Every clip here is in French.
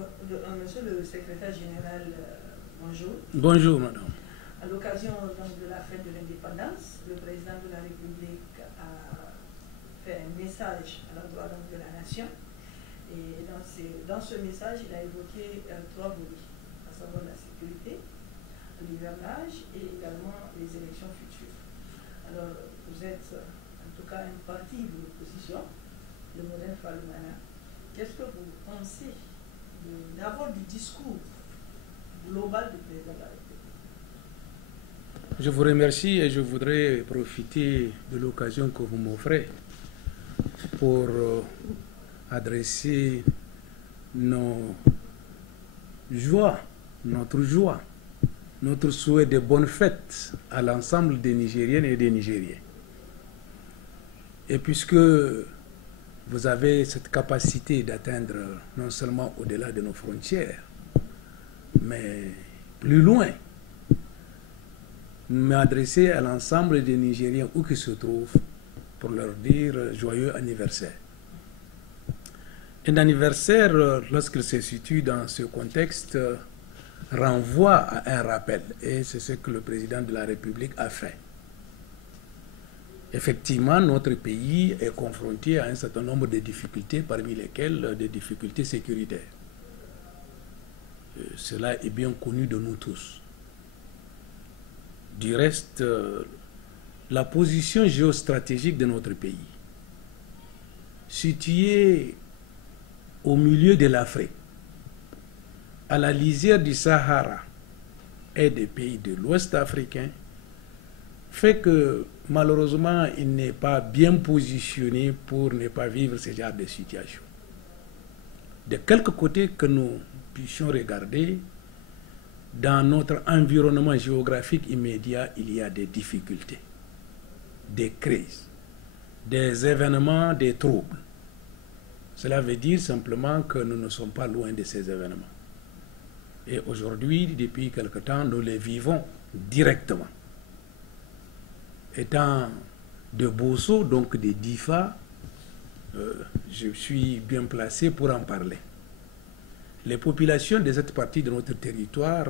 Monsieur le secrétaire général, bonjour. Bonjour, madame. À l'occasion de la fête de l'indépendance, le président de la République a fait un message à l'endroit de la nation. Et dans ce message, il a évoqué trois volets, à savoir la sécurité, l'hivernage et également les élections futures. Alors, vous êtes en tout cas un parti de l'opposition, le Modern Falumana. Qu'est-ce que vous pensez d'abord du discours global du président de la République? Je vous remercie et je voudrais profiter de l'occasion que vous m'offrez pour adresser nos joies, notre souhait de bonnes fêtes à l'ensemble des Nigériennes et des Nigériens. Et puisque vous avez cette capacité d'atteindre non seulement au-delà de nos frontières, mais plus loin, m'adresser à l'ensemble des Nigériens où qu'ils se trouvent pour leur dire joyeux anniversaire. Un anniversaire, lorsqu'il se situe dans ce contexte, renvoie à un rappel, et c'est ce que le président de la République a fait. Effectivement, notre pays est confronté à un certain nombre de difficultés, parmi lesquelles des difficultés sécuritaires. Cela est bien connu de nous tous. Du reste, la position géostratégique de notre pays, située au milieu de l'Afrique, à la lisière du Sahara et des pays de l'Ouest africain, fait que malheureusement il n'est pas bien positionné pour ne pas vivre ce genre de situation. De quelque côté que nous puissions regarder, dans notre environnement géographique immédiat, il y a des difficultés, des crises, des événements, des troubles. Cela veut dire simplement que nous ne sommes pas loin de ces événements. Et aujourd'hui, depuis quelque temps, nous les vivons directement. Étant de Bosso, donc de Difa, je suis bien placé pour en parler. Les populations de cette partie de notre territoire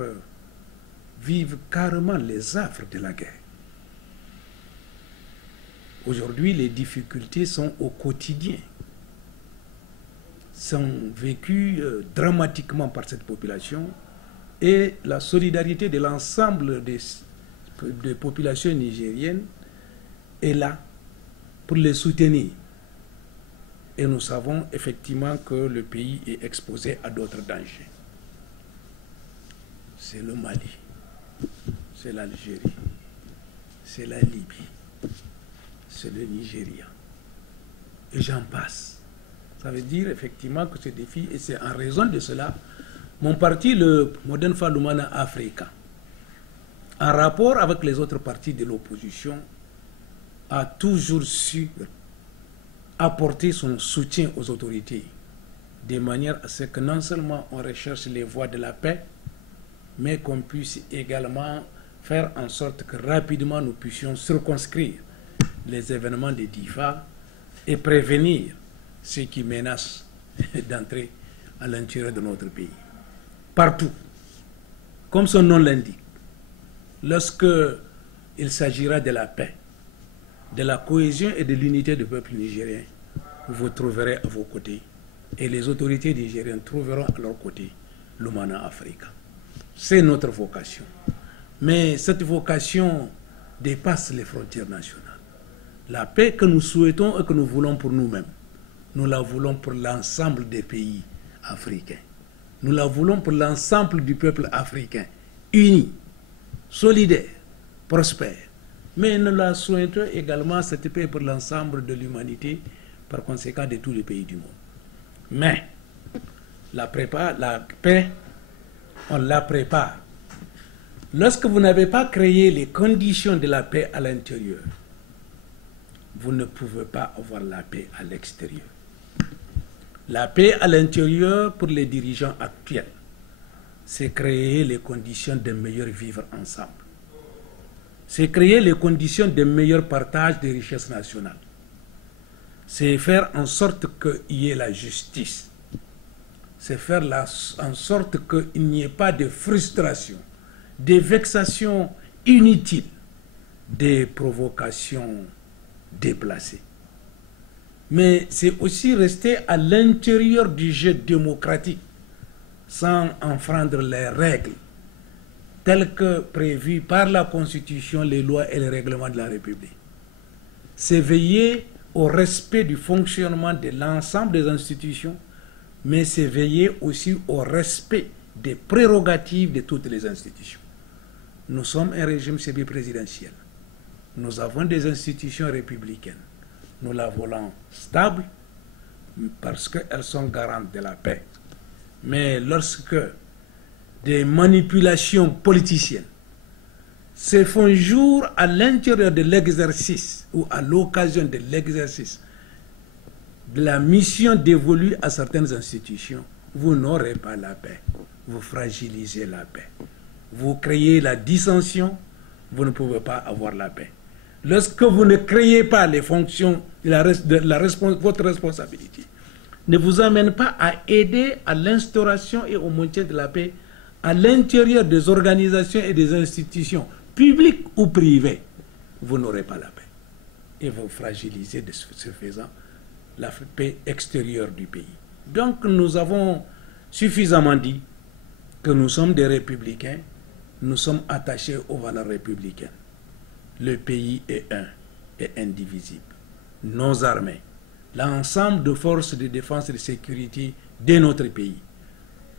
vivent carrément les affres de la guerre. Aujourd'hui, les difficultés sont au quotidien, sont vécues dramatiquement par cette population, et la solidarité de l'ensemble des populations nigériennes est là pour les soutenir. Et nous savons effectivement que le pays est exposé à d'autres dangers. C'est le Mali, c'est l'Algérie, c'est la Libye, c'est le Nigeria. Et j'en passe. Ça veut dire effectivement que ce défi, et c'est en raison de cela, mon parti, le Modern Falumana Africa, en rapport avec les autres partis de l'opposition, a toujours su apporter son soutien aux autorités, de manière à ce que non seulement on recherche les voies de la paix, mais qu'on puisse également faire en sorte que rapidement nous puissions circonscrire les événements de Difa et prévenir ceux qui menacent d'entrer à l'intérieur de notre pays. Partout, comme son nom l'indique, lorsque il s'agira de la paix, de la cohésion et de l'unité du peuple nigérien, vous trouverez à vos côtés, et les autorités nigériennes trouveront à leur côté l'Umana Africa. C'est notre vocation. Mais cette vocation dépasse les frontières nationales. La paix que nous souhaitons et que nous voulons pour nous-mêmes, nous la voulons pour l'ensemble des pays africains. Nous la voulons pour l'ensemble du peuple africain, uni, solidaire, prospère. Mais nous la souhaitons également, cette paix, pour l'ensemble de l'humanité, par conséquent de tous les pays du monde. Mais la paix, on la prépare. Lorsque vous n'avez pas créé les conditions de la paix à l'intérieur, vous ne pouvez pas avoir la paix à l'extérieur. La paix à l'intérieur pour les dirigeants actuels, c'est créer les conditions de meilleur vivre ensemble. C'est créer les conditions de meilleur partage des richesses nationales. C'est faire en sorte qu'il y ait la justice. c'est faire en sorte qu'il n'y ait pas de frustration, des vexations inutiles, des provocations déplacées. Mais c'est aussi rester à l'intérieur du jeu démocratique sans enfreindre les règles telles que prévues par la Constitution, les lois et les règlements de la République. C'est veiller au respect du fonctionnement de l'ensemble des institutions, mais c'est veiller aussi au respect des prérogatives de toutes les institutions. Nous sommes un régime semi-présidentiel. Nous avons des institutions républicaines. Nous la voulons stable parce qu'elles sont garantes de la paix. Mais lorsque des manipulations politiciennes se font jour à l'intérieur de l'exercice ou à l'occasion de l'exercice de la mission dévolue à certaines institutions, vous n'aurez pas la paix. Vous fragilisez la paix. Vous créez la dissension, vous ne pouvez pas avoir la paix. Lorsque vous ne créez pas les fonctions, votre responsabilité ne vous amène pas à aider à l'instauration et au maintien de la paix à l'intérieur des organisations et des institutions, publiques ou privées, vous n'aurez pas la paix. Et vous fragilisez de ce faisant la paix extérieure du pays. Donc nous avons suffisamment dit que nous sommes des républicains, nous sommes attachés aux valeurs républicaines. Le pays est un et indivisible. Nos armées, l'ensemble de forces de défense et de sécurité de notre pays,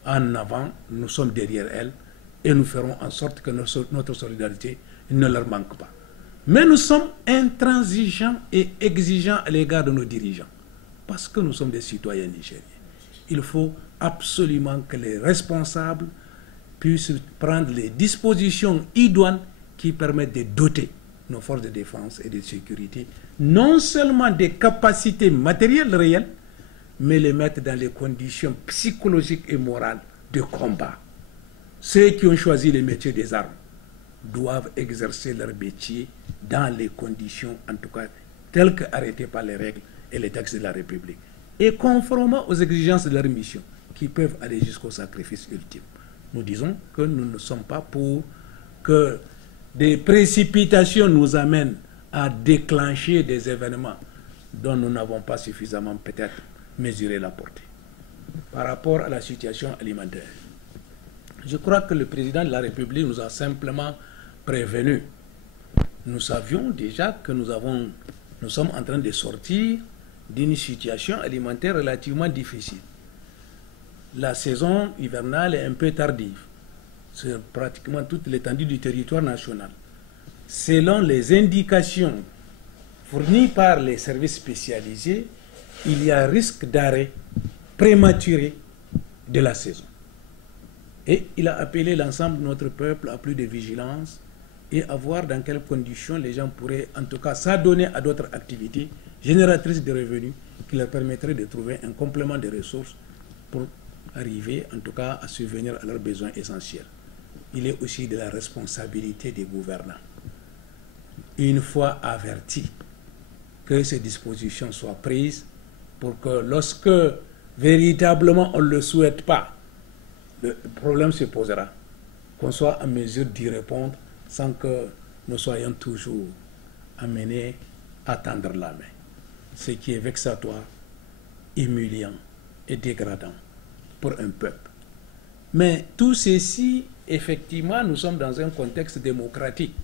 en avant, nous sommes derrière elles et nous ferons en sorte que notre solidarité ne leur manque pas. Mais nous sommes intransigeants et exigeants à l'égard de nos dirigeants parce que nous sommes des citoyens nigériens. Il faut absolument que les responsables puissent prendre les dispositions idoines qui permettent de doter nos forces de défense et de sécurité non seulement des capacités matérielles réelles, mais les mettre dans les conditions psychologiques et morales de combat. Ceux qui ont choisi le métier des armes doivent exercer leur métier dans les conditions, en tout cas, telles qu'arrêtées par les règles et les textes de la République, et conformément aux exigences de leur mission, qui peuvent aller jusqu'au sacrifice ultime. Nous disons que nous ne sommes pas pour que des précipitations nous amènent à déclencher des événements dont nous n'avons pas suffisamment peut-être mesuré la portée. Par rapport à la situation alimentaire, je crois que le président de la République nous a simplement prévenus. Nous savions déjà que nous sommes en train de sortir d'une situation alimentaire relativement difficile. La saison hivernale est un peu tardive sur pratiquement toute l'étendue du territoire national. Selon les indications fournies par les services spécialisés, il y a risque d'arrêt prématuré de la saison. Et il a appelé l'ensemble de notre peuple à plus de vigilance et à voir dans quelles conditions les gens pourraient en tout cas s'adonner à d'autres activités génératrices de revenus qui leur permettraient de trouver un complément de ressources pour arriver en tout cas à subvenir à leurs besoins essentiels. Il est aussi de la responsabilité des gouvernants, une fois avertis, que ces dispositions soient prises pour que lorsque véritablement on ne le souhaite pas, le problème se posera, qu'on soit en mesure d'y répondre sans que nous soyons toujours amenés à tendre la main. Ce qui est vexatoire, humiliant et dégradant pour un peuple. Mais tout ceci, effectivement, nous sommes dans un contexte démocratique.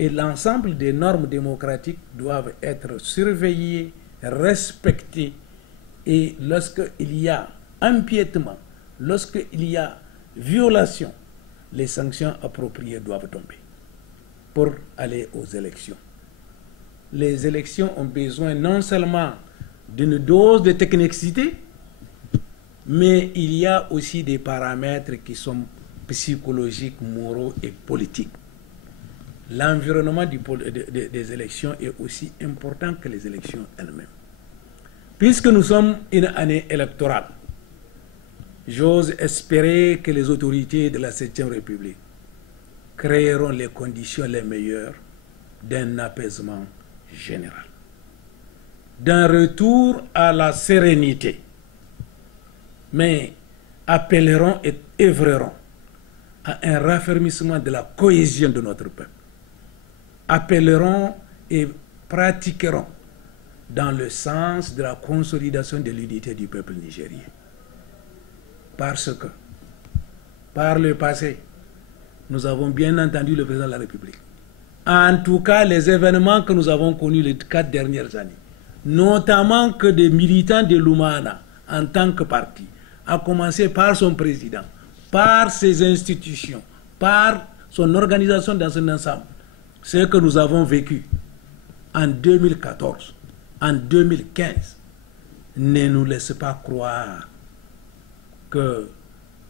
Et l'ensemble des normes démocratiques doivent être surveillées, respectées. Et lorsqu'il y a empiètement, lorsqu'il y a violation, les sanctions appropriées doivent tomber pour aller aux élections. Les élections ont besoin non seulement d'une dose de technicité, mais il y a aussi des paramètres qui sont psychologiques, moraux et politiques. L'environnement des élections est aussi important que les élections elles-mêmes. Puisque nous sommes une année électorale, j'ose espérer que les autorités de la 7e République créeront les conditions les meilleures d'un apaisement général, d'un retour à la sérénité. mais appelleront et œuvreront à un raffermissement de la cohésion de notre peuple, appelleront et pratiqueront dans le sens de la consolidation de l'unité du peuple nigérien. Parce que, par le passé, nous avons bien entendu le président de la République. En tout cas, les événements que nous avons connus les 4 dernières années, notamment que des militants de Lumana en tant que parti, à commencer par son président, par ses institutions, par son organisation dans son ensemble, ce que nous avons vécu en 2014, en 2015, ne nous laisse pas croire que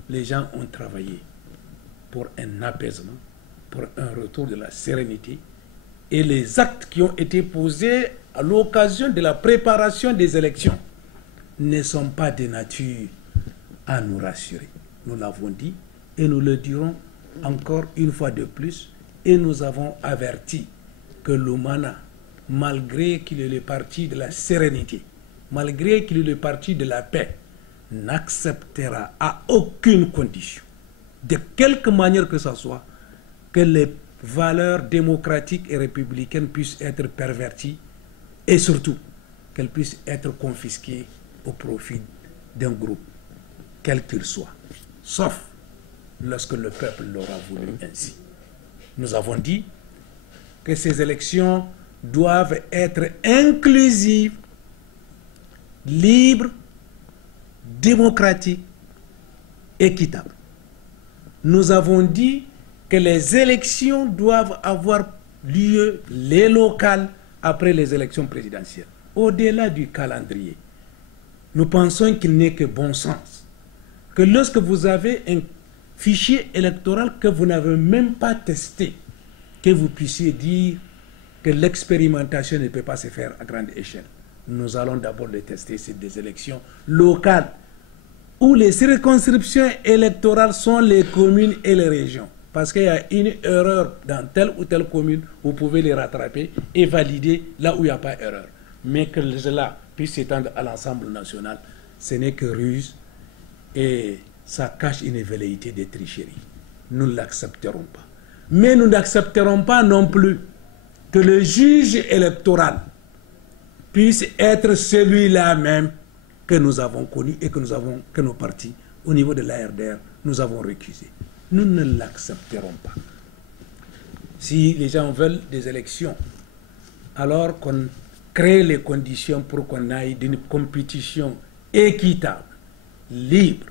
les gens ont travaillé pour un apaisement, pour un retour de la sérénité, et les actes qui ont été posés à l'occasion de la préparation des élections ne sont pas de nature à nous rassurer. Nous l'avons dit et nous le dirons encore une fois de plus, et nous avons averti que Lumana, malgré qu'il est le parti de la sérénité, malgré qu'il est le parti de la paix, n'acceptera à aucune condition, de quelque manière que ce soit, que les valeurs démocratiques et républicaines puissent être perverties et surtout qu'elles puissent être confisquées au profit d'un groupe, quel qu'il soit, sauf lorsque le peuple l'aura voulu ainsi. Nous avons dit que ces élections doivent être inclusives, libres, démocratiques, équitables. Nous avons dit que les élections doivent avoir lieu, les locales, après les élections présidentielles. Au-delà du calendrier, nous pensons qu'il n'est que bon sens que lorsque vous avez un fichier électoral que vous n'avez même pas testé, que vous puissiez dire que l'expérimentation ne peut pas se faire à grande échelle. Nous allons d'abord le tester, c'est des élections locales, où les circonscriptions électorales sont les communes et les régions. Parce qu'il y a une erreur dans telle ou telle commune, vous pouvez les rattraper et valider là où il n'y a pas erreur. Mais que cela puisse s'étendre à l'ensemble national, ce n'est que ruse et ça cache une velléité de tricherie. Nous ne l'accepterons pas. Mais nous n'accepterons pas non plus que le juge électoral puisse être celui-là même que nous avons connu et que nos partis, au niveau de l'ARDR, nous avons récusé. Nous ne l'accepterons pas. Si les gens veulent des élections, alors qu'on crée les conditions pour qu'on aille d'une compétition équitable, libre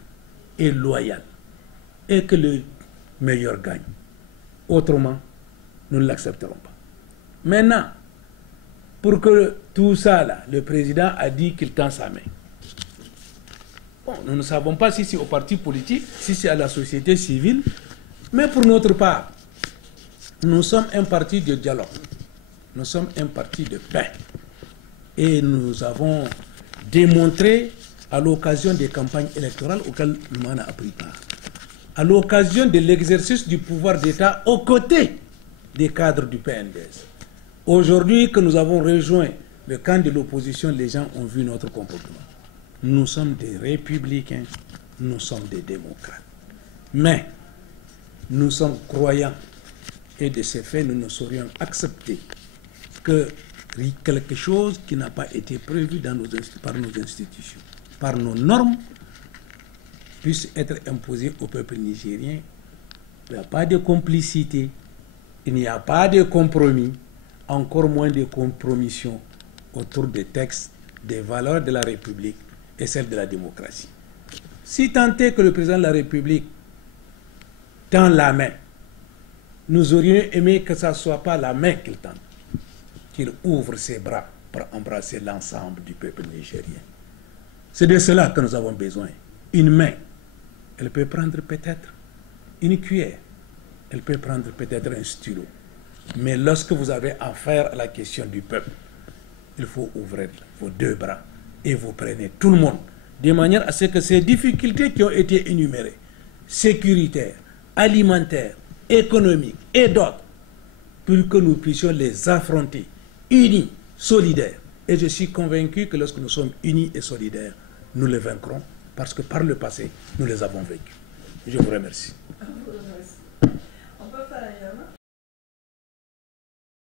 et loyale, et que le meilleur gagne. Autrement, nous ne l'accepterons pas. Maintenant, pour que tout ça, là, le président a dit qu'il tend sa main. Bon, nous ne savons pas si c'est au parti politique, si c'est à la société civile, mais pour notre part, nous sommes un parti de dialogue, nous sommes un parti de paix. Et nous avons démontré à l'occasion des campagnes électorales auxquelles Lumana a pris part, à l'occasion de l'exercice du pouvoir d'État aux côtés des cadres du PNDS. Aujourd'hui que nous avons rejoint le camp de l'opposition, les gens ont vu notre comportement. Nous sommes des républicains, nous sommes des démocrates. Mais nous sommes croyants et de ce fait, nous ne saurions accepter que quelque chose qui n'a pas été prévu par nos institutions, par nos normes, puisse être imposé au peuple nigérien. Il n'y a pas de complicité, il n'y a pas de compromis, encore moins de compromission autour des textes, des valeurs de la République et celles de la démocratie. Si tant est que le président de la République tend la main, nous aurions aimé que ce ne soit pas la main qu'il tend, qu'il ouvre ses bras pour embrasser l'ensemble du peuple nigérien. C'est de cela que nous avons besoin. Une main, elle peut prendre peut-être une cuillère, elle peut prendre peut-être un stylo. Mais lorsque vous avez affaire à la question du peuple, il faut ouvrir vos deux bras et vous prenez tout le monde, de manière à ce que ces difficultés qui ont été énumérées, sécuritaires, alimentaires, économiques et d'autres, pour que nous puissions les affronter, unis, solidaires. Et je suis convaincu que lorsque nous sommes unis et solidaires, nous les vaincrons parce que par le passé, nous les avons vécus. Je vous remercie. Je vous remercie.